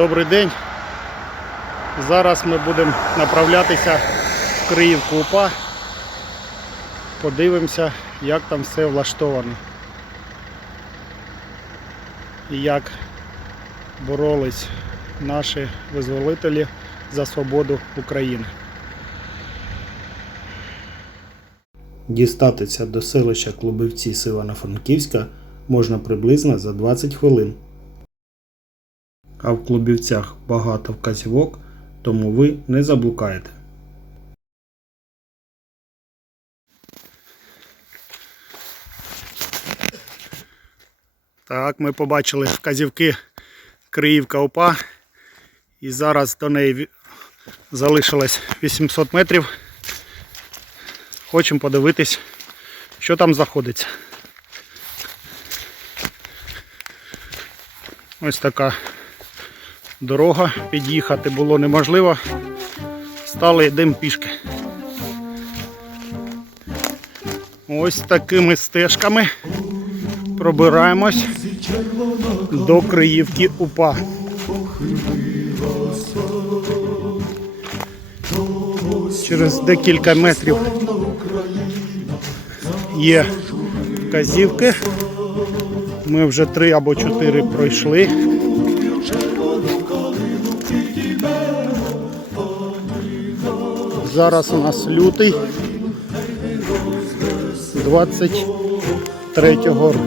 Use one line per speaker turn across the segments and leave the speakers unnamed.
Добрий день. Зараз ми будемо направлятися в Криївку УПА. Подивимося, як там все влаштовано. І як боролись наші визволителі за свободу України. Дістатися до селища Клубівці з Івано-Франківська можна приблизно за 20 хвилин. А в Клубівцях багато вказівок, тому ви не заблукаєте. Так, ми побачили вказівки Криївка ОПА. І зараз до неї залишилось 800 метрів. Хочемо подивитись, що там знаходиться. Ось така дорога. Під'їхати було неможливо. Стали йдемо пішки. Ось такими стежками пробираємось до Криївки УПА. Через декілька метрів є вказівки. Ми вже три або чотири пройшли. Зараз у нас лютий 23-го року.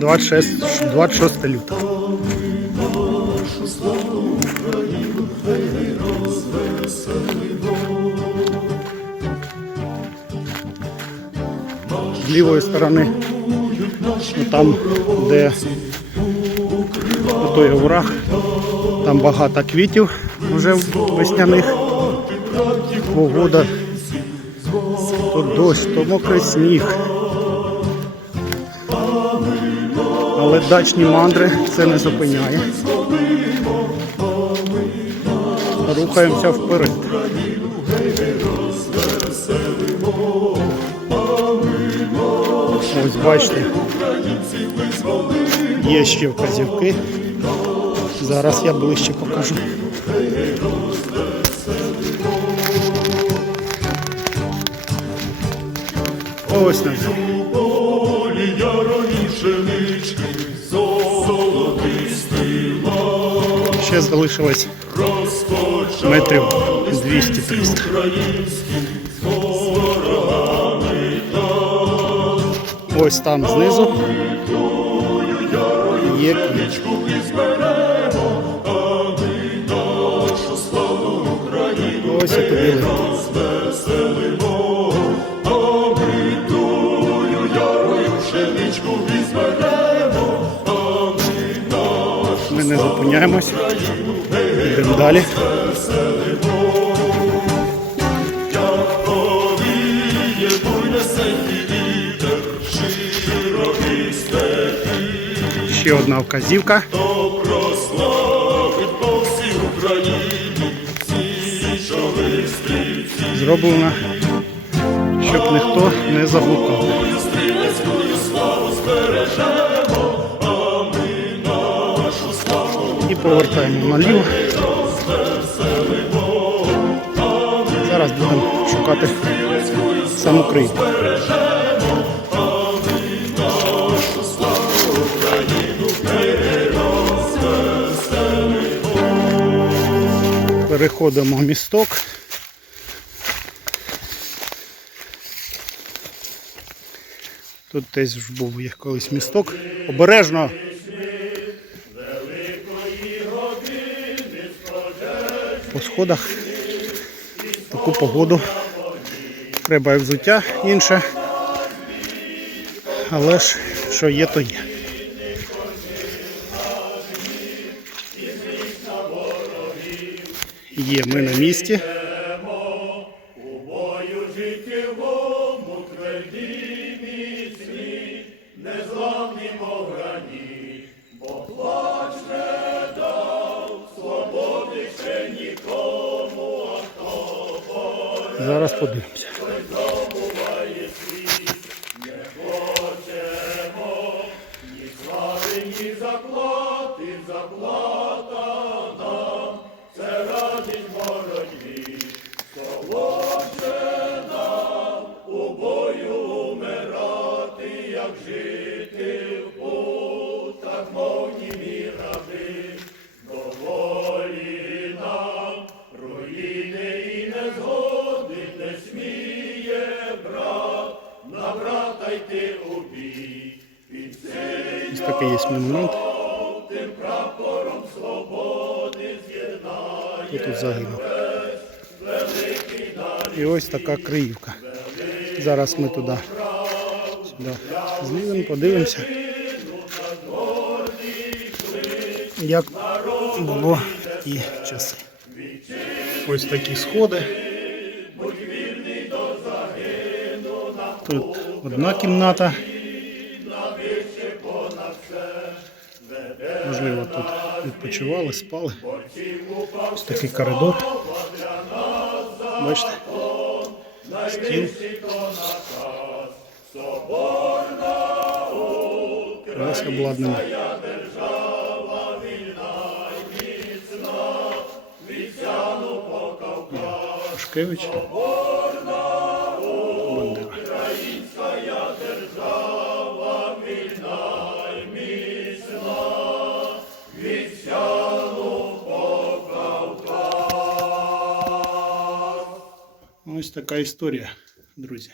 26, 26 лютого. З лівої сторони, ну, там, де той овраг, там багато квітів вже весняних. Погода. То дощ, то мокрий сніг. Але дачні мандри це не зупиняє. Рухаємося вперед. Ось бачите, є ще вказівки. Зараз я ближче покажу. Ось нам.
полі ярові пшенички, золотистий лад,
Ще залишилось метрів 200-300.
український з
Ось там знизу. є.
річку і пшеничку візьмемо, а ми нашу
Ми не зупиняємось. Йдемо далі.
Як повіє буйнесенький вітер, широкий степі,
Ще одна вказівка. Зроблена, щоб ніхто не заблукав.
Стрілецькою збережемо, а ми нашу славу
І повертаємо наліво. Зараз будемо шукати саму Криївку. Переходимо в місток. Тут десь був є колись місток. Обережно. По сходах. Таку погоду. Треба і взуття інше. Але ж що є, то є. Є ми на місці. Зараз подивимося. Такий є монумент. Хто тут загинув. І ось така Криївка. Зараз ми туди сюди зліземо, подивимося. Як було в ті часи. Ось такі сходи. Тут одна кімната. Можливо, тут відпочивали, спали. Ось такий коридор. Бачите? Стіл. Весь обладнаний. Пашкевич. Ось така історія, друзі.